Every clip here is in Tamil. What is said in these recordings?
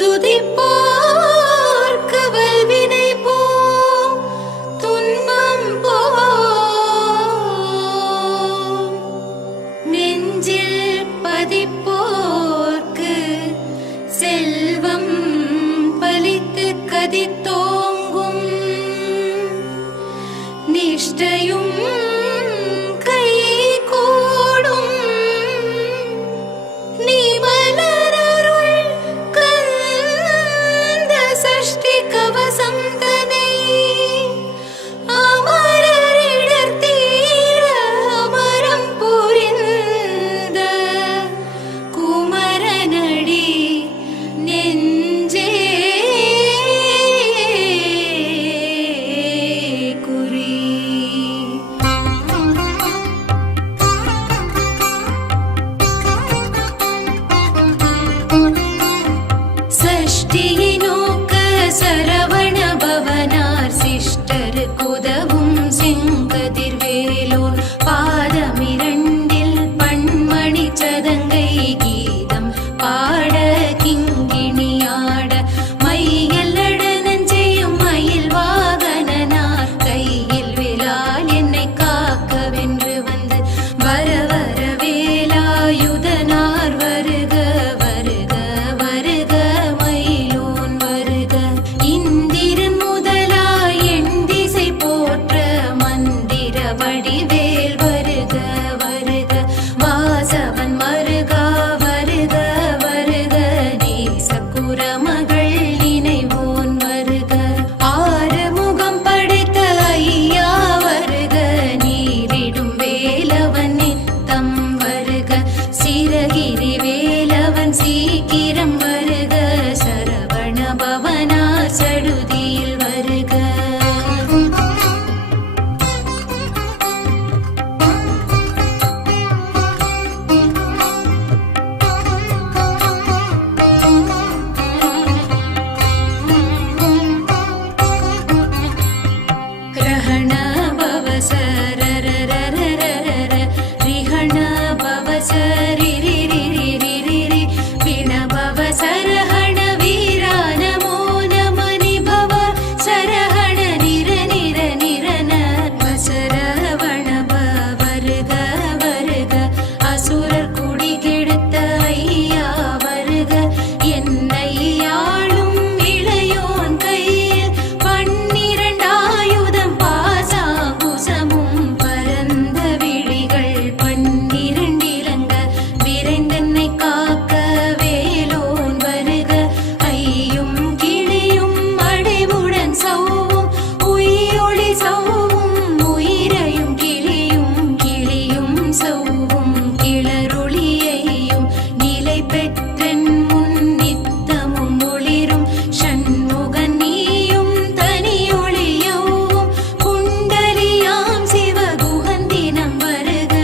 துதிப்போர்க்கு வல்வினை போ துன்பம் போ நெஞ்சில் பதிப்போர்க்கு செல்வம் பலித்து கதித்தோங்கும் நிஷ்டையும் கை கூடும் நீ மலரருள் கந்த சஷ்டி கவசம் தனை அமரரிடர் தீர அமரம் புரிந்த குமரனடி நெஞ்சே குறி சஷ்டியை நோக்க சரவண பவனார் சிஷ்டர் குதவும் செங்கதிர்வேலோன் பாதமிரண்டில் பண்மணி சதங்கை கீதம் பாட கிங்கிணியாட மையல்லடனன் செய்யும் மயில் வாகனனார் கையில் விலால் என்னை காக்கவென்று வந்து வர வர வேலாயுதனார் வருக வருக வருக மயிலோன் வருக இந்திரன் முதலாய் என் திசை போற்ற மந்திர வடிவேல் வருக வருக வாசவன் மருகா வருக வருக நேசக்குர மகள் நினைவோன் வருக ஆறு முகம் படைத்த ஐயா வருக நீரிடும் வேலவன் நித்தம் வருக சிரகிரி வேலவன் சீக்கிரம் வருக சரவண பவனார் சடுதியில் வருக ரஹண பவசரரரரரரர ரிஹண பவசரிரிரிரிரிரிரி விண பவசரஹண வீரா நமோ நம நிபவ சரஹண நிர நிர நிரன வசரவண வருக வருக அசுரர் குடி கெடுத்த ஐயா வருக என்னை ஆளும் இளையோன் கையில் பன்னிரண்டாயுதம் பாசாங்குசமும் பரந்த விழிகள் பன்னிரண்டிலங்க விரைந்தென்னை காக்க வேலோன் வருக ஐயும் கிளியும் அடைவுடன் சௌவும் உயிரொளி சௌவும் உயிரையும் கிளியும் கிளியும் சௌவும் கிளரொளியையும் நிலை பெற்றென் முன் நித்தமும் ஒளிரும் ஷண்முகன் நீயும் தனியொளியவும் குண்டலியாம் சிவகுகன் தினம் வருக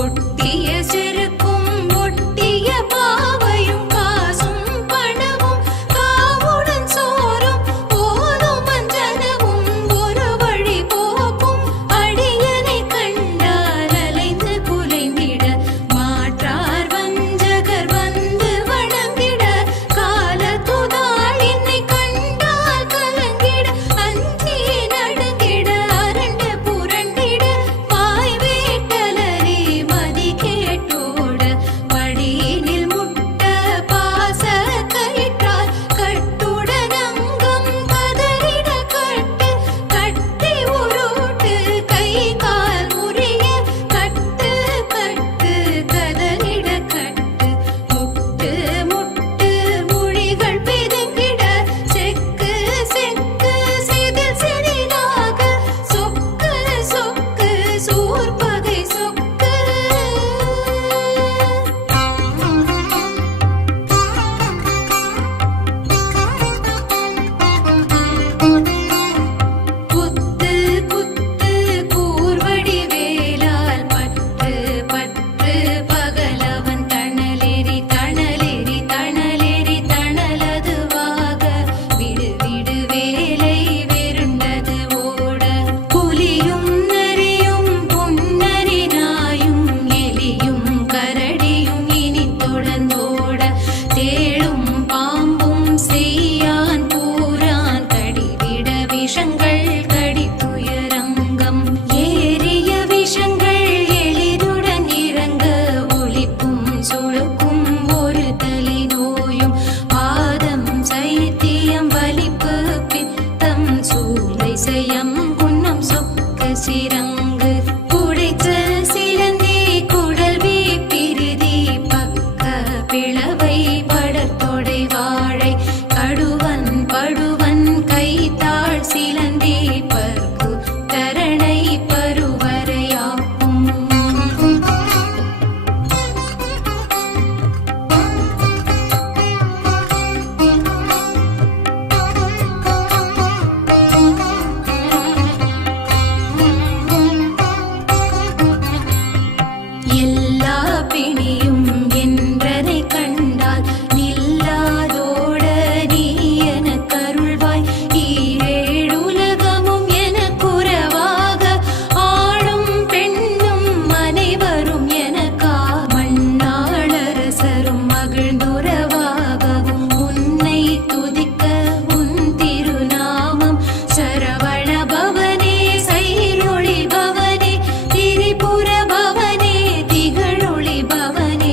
ஒட்டிய செருக்கும் ஒட்டிய பாவையும் காசும் பணமும் காவுடன் சோறும் போதும் மஞ்சனமும் ஒரு வழி போக்கும் அடியனை கண்டால் அலைந்து குலைந்திட மாற்றார் வஞ்சகர் வந்து வணங்கிட காலத்துதாள் என்னை கண்டால் கலங்கிட அஞ்சி நடுங்கிட அரண்டு புரண்டிட வாய் வேட்டலறி மதி கேட்டோட படியினில் முட்ட பாச கயிற்றால் கட்டுடன் அங்கம் கதறிட கட்டு கட்டி உருட்டு கை கால் முறிய கட்டு கட்டு கதறிட கட்டு முட்டு முட்டு மொழிகள் பிதுங்கிட செக்கு செக்கு செதில் செதிலாக சொக்கு சொக்கு சூர்பகை சொக்கு குத்து குத்து கூர்வடி வேலால் பட்டு பட்டு பகலவன் தணலேறி தணலேறி தணலேறி தணலதுவாக விடு விடு வேலை வெருண்டது ஓட புலியும் நரியும் புன்னரி நாயும் எலியும் கரடியும் இனி தொடர்ந்தோட தேளும் பாம்பும் செய்யான் பூரான் கடிவிட விஷங்கள் கடித்துயரங்கம் ஏறிய விஷங்கள் எளிதுடன் இறங்க ஒளிப்பும் சுழுக்கும் ஒரு தலை நோயும் வாதம் சைத்தியம் வலிப்பு பித்தம் சூளை செயம் குன்னம் சொக்க சிரங்கு குடைச்ச சிலந்தி குடல் பிரிதி பக்க பிளவை படத்தொடை வாழை கடுவன் படுவன் கைத்தாள் சிலந்தி பர்கு தரணை பருவரையாக்கும் எல்லா பிணியும் என்றனை கண்டால் நில்லாதோட நீ எனக்கருள்வாய் ஈரேழுலகமும் எனக்குறவாக ஆணும் பெண்ணும் அனைவரும் எனக்கா மண்ணாளரசரும் மகிழ்ந்துறவாகவும் உன்னை துதிக்க உன் திருநாமம் சரவண பவனே சைரொளி பவனே திரிபுர பவனே திகழொளி பவனே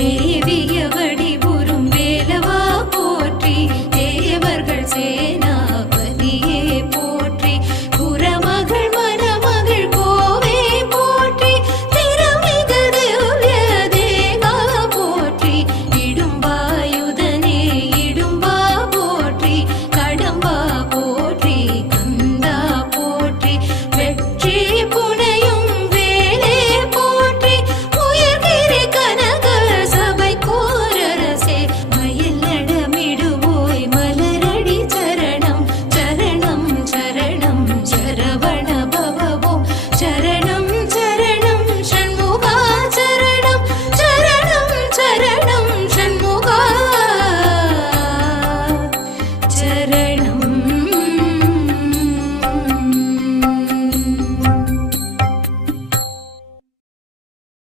மேவிய வடி